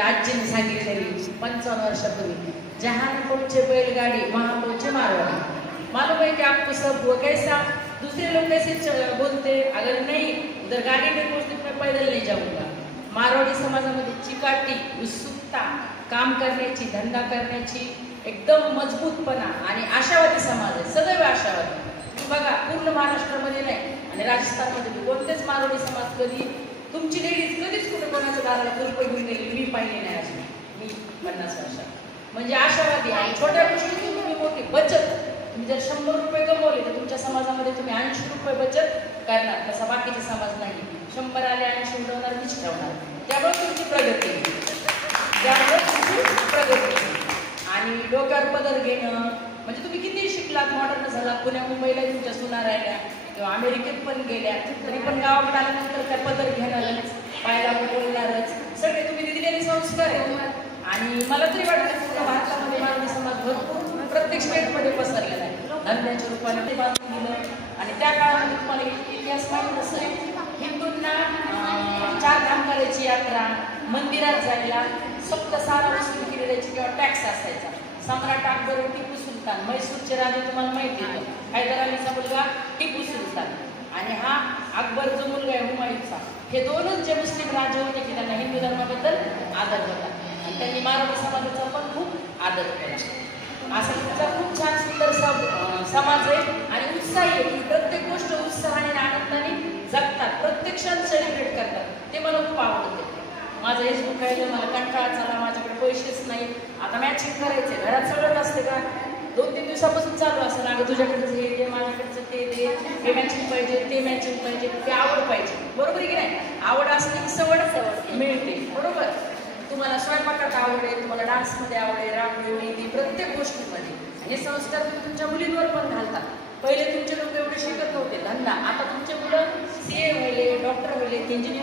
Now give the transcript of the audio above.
माझ्या आजीने सांगितलेली 55 वर्षापूर्वी, जहान पहुंचे बैलगाड़ी वहां पहुंचे मारवाड़ी। मालूम है कि आपको सब वो कैसा दूसरे लोग कैसे बोलते, अगर नहीं उधर गाड़ी में पहुंचने मैं पैदल नहीं जाऊंगा। मारवाड़ी समाजामध्ये चिकाटी, उत्सुकता, काम करण्याची, धंदा करण्याची एकदम मजबूतपणा आणि आशावादी समाज आहे, सदैव आशावादी। बघा पूर्ण महाराष्ट्रामध्ये नाही आणि राजस्थानमध्ये कोणतेच मारवाडी समाज कधी तुमची लेडीज कधीच कुठे कोणाच्या दाराला रुपये घेऊन गेली मी पाहिली नाही अजून, मी 50 वर्षात। म्हणजे आशावादी आणि छोट्या गोष्टीतून तुम्ही मोठी बचत, तुम्ही जर 100 रुपये कमवले तर तुमच्या समाजामध्ये तुम्ही 80 रुपये बचत करणार, तसा बाकीचे समाज नाही। 100 आले 80 उडवणार, मीच ठेवणार, त्यामुळे तुमची प्रगती, त्यामुळे तुमची प्रगती। आणि डोक्यावर पदर घेणं म्हणजे तुम्ही किती शिकलात, मॉडर्न झाला, पुण्या मुंबईला तुमच्या सुना राहिल्या किंवा अमेरिकेत पण गेल्या, तरी पण गावाकडे आल्यानंतर त्या पदर घेणारच, पायाला बोलणारच, सगळे तुम्ही दिलेले संस्कार आहे। आणि मला तरी वाटतं पूर्ण भारतामध्ये मानवी समाज भरपूर प्रत्येक स्टेटमध्ये पसरलेला आहे, धंद्याच्या रूपाने ते बांधून दिलं। आणि त्या काळामध्ये तुम्हाला इतिहास माहीत असेल, हिंदूंना 4 धाम करायची यात्रा, मंदिरात जायला सप्तसारा वसूल केलेल्याची किंवा टॅक्स असायचा। सम्राट अकबर, टिपू सुलतान, मैसूरचे राजे तुम्हाला माहिती आहे, हैदर अलीचा मुलगा टिपू सुलतान आणि हा अकबर जो मुलगा आहे हुमायूनचा, हे दोनच जे मुस्लिम राजे होते की त्यांना हिंदू धर्माबद्दल आदर होता आणि त्यांनी मारवाडी समाजाचा पण खूप आदर केला। असा तुमचा खूप छान सुंदर समाज आहे आणि उत्साही आहे, की प्रत्येक गोष्ट उत्साहाने आणि आनंदाने जगतात, प्रत्येक क्षण सेलिब्रेट करतात, ते मला खूप आवडते। माझं हेच दुखायला मला कंटाळा झाला, माझ्याकडे पैसेच नाही, आता मॅचिंग करायचे, घरात सगळं असते का 2-3 दिवसापासून चालू असं ना, तुझ्याकडचं हे दे, माझ्याकडचं ते दे, हे मॅचिंग पाहिजे, ते मॅचिंग पाहिजे, ते आवड पाहिजे, बरोबर आहे की नाही? आवड असली की सवड मिळते, बरोबर? तुम्हाला स्वयंपाकात आवड आहे, तुम्हाला डान्समध्ये आवड आहे, रांगोळी, मेहंदी, प्रत्येक गोष्टीमध्ये, हे संस्कार तुम्ही तुमच्या मुलींवर पण घालता। पहिले तुमचे लोक एवढे शिकत नव्हते धंदा, आता तुमचे मुलं CA व्हायले, डॉक्टर व्हायले, इंजिनियर